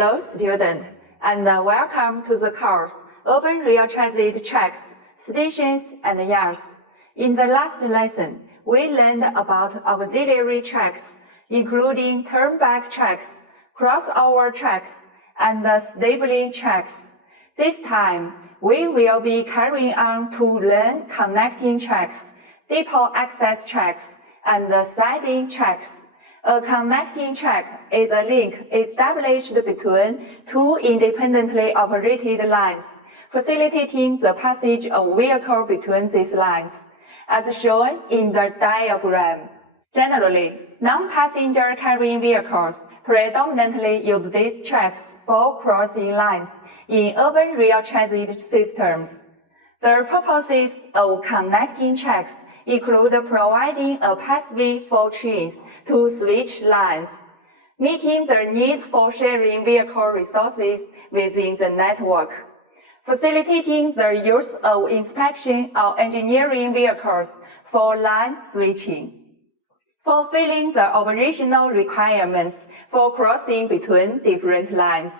Hello, student, and welcome to the course Urban Rail Transit Tracks, Stations and Yards. In the last lesson, we learned about auxiliary tracks, including turnback tracks, crossover tracks, and stabling tracks. This time, we will be carrying on to learn connecting tracks, depot access tracks, and siding tracks. A connecting track is a link established between two independently operated lines, facilitating the passage of vehicles between these lines, as shown in the diagram. Generally, non-passenger carrying vehicles predominantly use these tracks for crossing lines in urban rail transit systems. The purposes of connecting tracks include providing a pathway for trains to switch lines, meeting the need for sharing vehicle resources within the network, facilitating the use of inspection of engineering vehicles for line switching, fulfilling the operational requirements for crossing between different lines,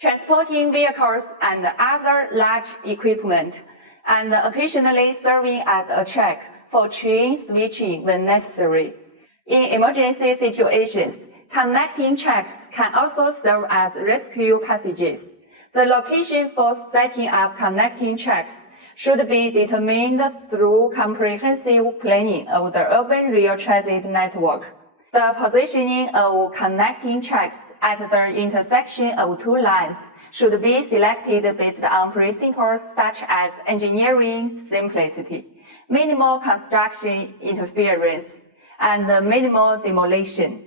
transporting vehicles and other large equipment, and occasionally serving as a track for train switching when necessary. In emergency situations, connecting tracks can also serve as rescue passages. The location for setting up connecting tracks should be determined through comprehensive planning of the urban rail transit network. The positioning of connecting tracks at the intersection of two lines should be selected based on principles such as engineering simplicity, minimal construction interference, and minimal demolition.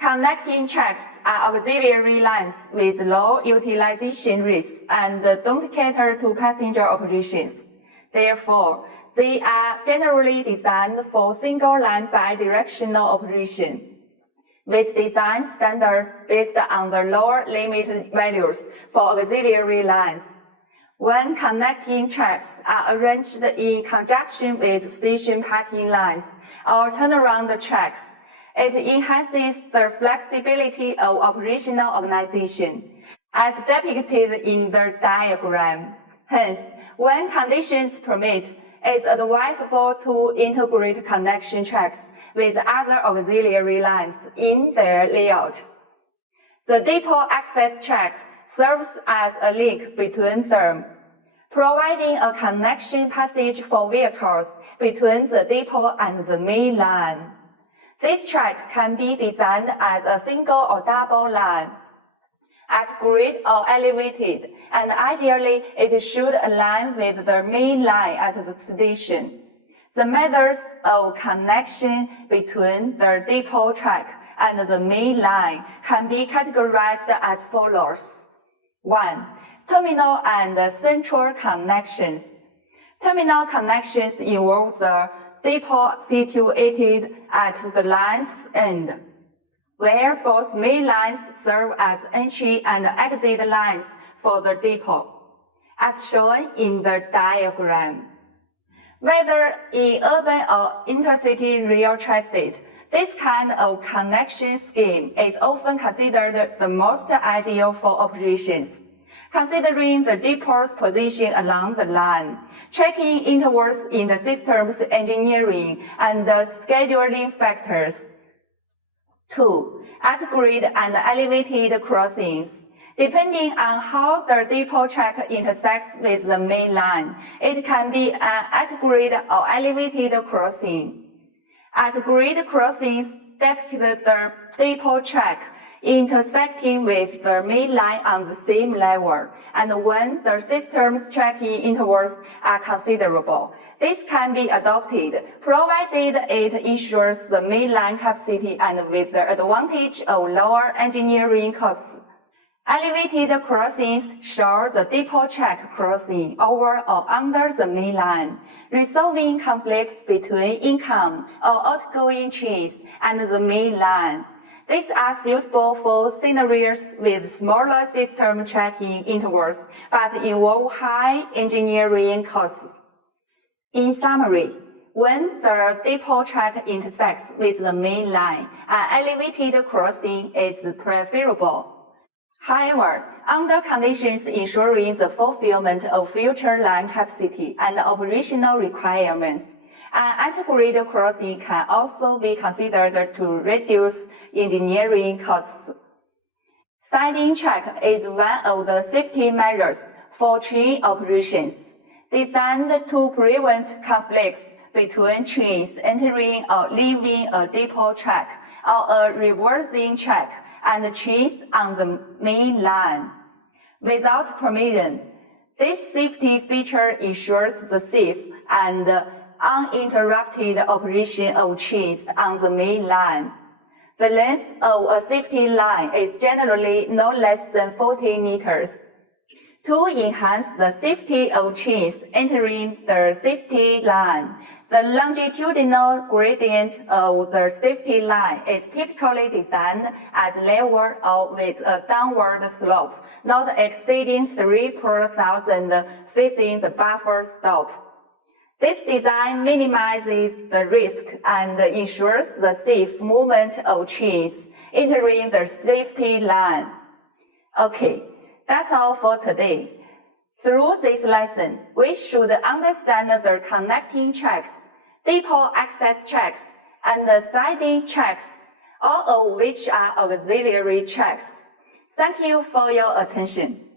Connecting tracks are auxiliary lines with low utilization rates and don't cater to passenger operations. Therefore, they are generally designed for single-line bidirectional operation, with design standards based on the lower limit values for auxiliary lines. When connecting tracks are arranged in conjunction with station parking lines or turnaround tracks, it enhances the flexibility of operational organization, as depicted in the diagram. Hence, when conditions permit, it's advisable to integrate connection tracks with other auxiliary lines in their layout. The depot access track serves as a link between them, providing a connection passage for vehicles between the depot and the main line. This track can be designed as a single or double line, at grade or elevated, and ideally it should align with the main line at the station. The methods of connection between the depot track and the main line can be categorized as follows. 1. Terminal and central connections. Terminal connections involve the depot situated at the line's end, where both main lines serve as entry and exit lines for the depot, as shown in the diagram. Whether in urban or intercity rail transit, this kind of connection scheme is often considered the most ideal for operations, considering the depot's position along the line, tracking intervals in the system's engineering and the scheduling factors. 2. At-grade and elevated crossings. Depending on how the depot track intersects with the main line, it can be an at-grade or elevated crossing. At-grade crossings depict the depot track intersecting with the main line on the same level, and when the system's tracking intervals are considerable. This can be adopted, provided it ensures the main line capacity and with the advantage of lower engineering costs. Elevated crossings show the depot track crossing over or under the main line, resolving conflicts between incoming or outgoing trains and the main line. These are suitable for scenarios with smaller system tracking intervals, but involve high engineering costs. In summary, when the depot track intersects with the main line, an elevated crossing is preferable. However, under conditions ensuring the fulfillment of future line capacity and operational requirements, an anti-grid crossing can also be considered to reduce engineering costs. Siding check is one of the safety measures for train operations, designed to prevent conflicts between trains entering or leaving a depot track or a reversing track and trains on the main line. Without permission, this safety feature ensures the safe and uninterrupted operation of trains on the main line. The length of a safety line is generally no less than 40 meters. To enhance the safety of trains entering the safety line, the longitudinal gradient of the safety line is typically designed as level or with a downward slope, not exceeding 3 per 1,000 within the buffer stop. This design minimizes the risk and ensures the safe movement of trains entering the safety line. Okay, that's all for today. Through this lesson, we should understand the connecting tracks, depot access tracks, and the siding tracks, all of which are auxiliary tracks. Thank you for your attention.